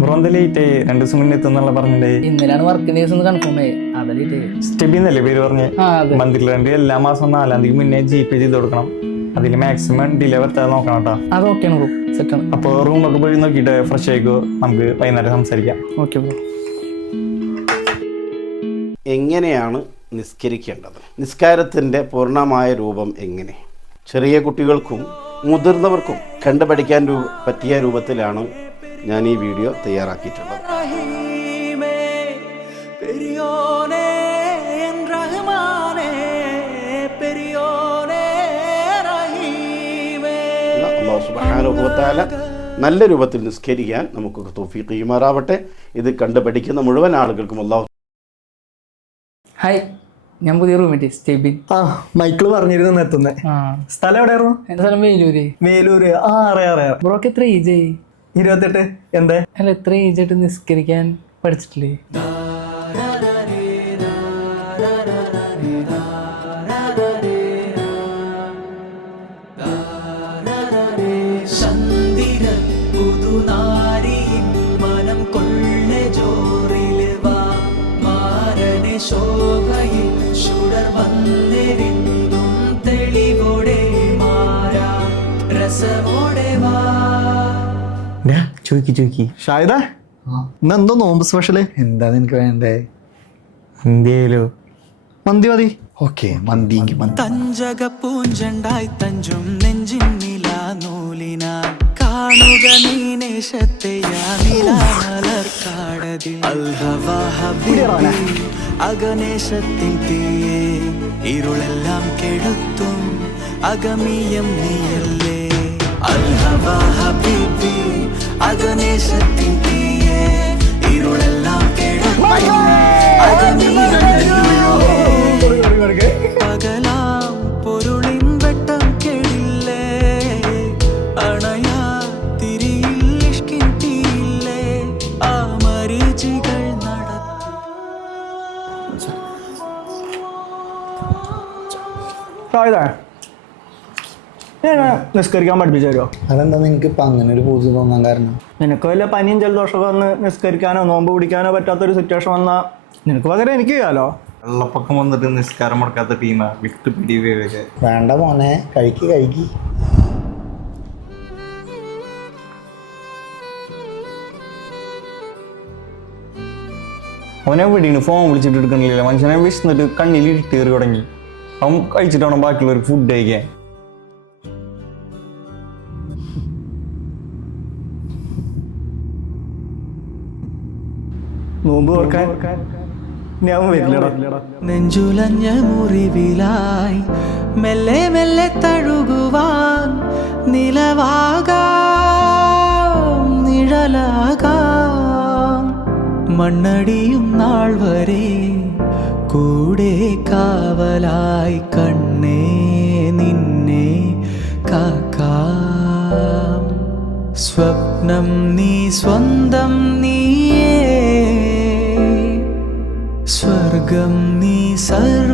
Bro എന്താ late ആയി? 2 ദിവസം മുന്നേ എത്തുന്നുള്ള പറഞ്ഞിട്ടേ. ഇന്നലെയാണ് വർക്കിന്റെ ദിവസം കൺഫേം ആയി. അതാ ലേറ്റ് ആയി. സ്റ്റെബിന്നല്ലേ പേര് പറഞ്ഞ്? മന്ദിരണ്ട് എല്ലാ മാസം 4-ാം തീയതി മുന്നേ GP ചെയ്ത് കൊടുക്കണം. അതിൽ മാക്സിമം ഡിലേ വരുത്താതെ നോക്കണം കേട്ടോ. അത് ഓക്കെയാണ് ബ്രോ, സെറ്റാണ്. അപ്പോൾ റൂമൊക്കെ പോയി നോക്കിയിട്ട് ഫ്രഷ് ആയിക്കോ, നമുക്ക് വൈകുന്നേരം സംസാരിക്കാം. Okay bro. എങ്ങനെയാണ് നിസ്കരിക്കേണ്ടത്? നിസ്കാരത്തിൻ്റെ പൂർണ്ണമായ രൂപം എങ്ങനെ? ചെറിയ കുട്ടികൾക്കും മുതിർന്നവർക്കും കണ്ടുപഠിക്കാൻ പറ്റിയ രൂപത്തിലാണ് ഞാൻ ഈ വീഡിയോ തയ്യാറാക്കിയിട്ടുള്ളത്. അല്ലാഹു സുബ്ഹാനഹു വ തആല നല്ല രൂപത്തിൽ നിസ്കരിക്കാൻ നമുക്ക് തൗഫീഖ് ചെയ്യുമാറാവട്ടെ. ഇത് കണ്ടുപഠിക്കുന്ന മുഴുവൻ ആളുകൾക്കും അല്ലാഹു. ഹായ്, ഞാൻ പുതിയ റൂമേറ്റ് സ്റ്റെബിൻ. മൈക്കിള് പറഞ്ഞിരുന്നു എത്തുന്നേ. സ്ഥലം എവിടെയായിരുന്നു? എന്റെ സ്ഥലം വേലൂര്. വേലൂര്. അറിയാം. ബ്രോക്ക് എത്ര ഏജ് ആയി? 28. എന്തേ? അല്ല, എത്ര ഏജ് ആയിട്ട് നിസ്കരിക്കാൻ പഠിച്ചിട്ടില്ലേ? ചോദിക്കി ഷാഹിദ, ഇന്നെന്തോ നോമ്പ് സ്പെഷ്യല്? എന്താ നിനക്ക് വേണ്ടേ? എന്തേലോ മന്തി മതി. ഓക്കെ, മന്തി. തഞ്ചക പൂഞ്ചണ്ടായി തഞ്ചും നെഞ്ചിൻ നിലാ നൂലിനാൽ കാണുക നീനേശത്തെയാർക്കാടതിൽ അൽഹവാ ഹബീബി അഗനേശത്തിൻ തീയേ ഇരുളെല്ലാം കെടുത്തും അഗമിയം നീയല്ലേ. അൽഹവാ ഹബീബി അഗനേശത്തിൻ തീയേ ഇരുളെല്ലാം കെടുത്തും അഗമിയം നീയല്ലേ. പകലാം പൊരുളിൻ വെട്ടം കെടില്ലേ, അണയാ തിരിയിൽ ഇഷ്കിൻ തീയില്ലേ, ആ മരീചികൾ നിസ്കരിക്കാൻ പഠിപ്പിച്ചു തരുമോ? അതെന്താ നിനക്ക് ഇപ്പൊ അങ്ങനെ ഒരു പൂജ തോന്നാൻ കാരണം? നിനക്ക് വല്ല പനിയും ജലദോഷമൊക്കെ വന്ന് നിസ്കരിക്കാനോ നോമ്പ് പിടിക്കാനോ പറ്റാത്തൊരു സിറ്റുവേഷൻ വന്നാൽ നിനക്ക് പകരം എനിക്ക് ചെയ്യാലോ. വെള്ളപ്പൊക്കം വന്നിട്ട് നിസ്കാരം മുടക്കാത്ത ടീമാ വിട്ട് പിടി. വേണ്ട മോനെ, കഴിക്ക്. അവനെ വിടീന് ഫോൺ വിളിച്ചിട്ട് എടുക്കണില്ല. മനുഷ്യനെ വിശന്നിട്ട് കണ്ണിൽ ഇട്ടേറി തുടങ്ങി. അവൻ കഴിച്ചിട്ട് വേണം ബാക്കിയുള്ളവർക്ക് ഫുഡ് കഴിക്കാൻ. നോമ്പ് ഓർക്കാൻ ഞാൻ വരില്ലടാ. നെഞ്ചുലഞ്ഞ മുറിവിലായി മെല്ലെ മെല്ലെ തഴുകുവാൻ നിലവാകാം നിഴലാകാം മണ്ണടിയും നാൾ വരെ കൂടെ കാവലായി കണ്ണേ നിന്നെ കാക്കാം. സ്വപ്നം നീ സ്വന്തം നീയേ, സ്വർഗം നീ സർവ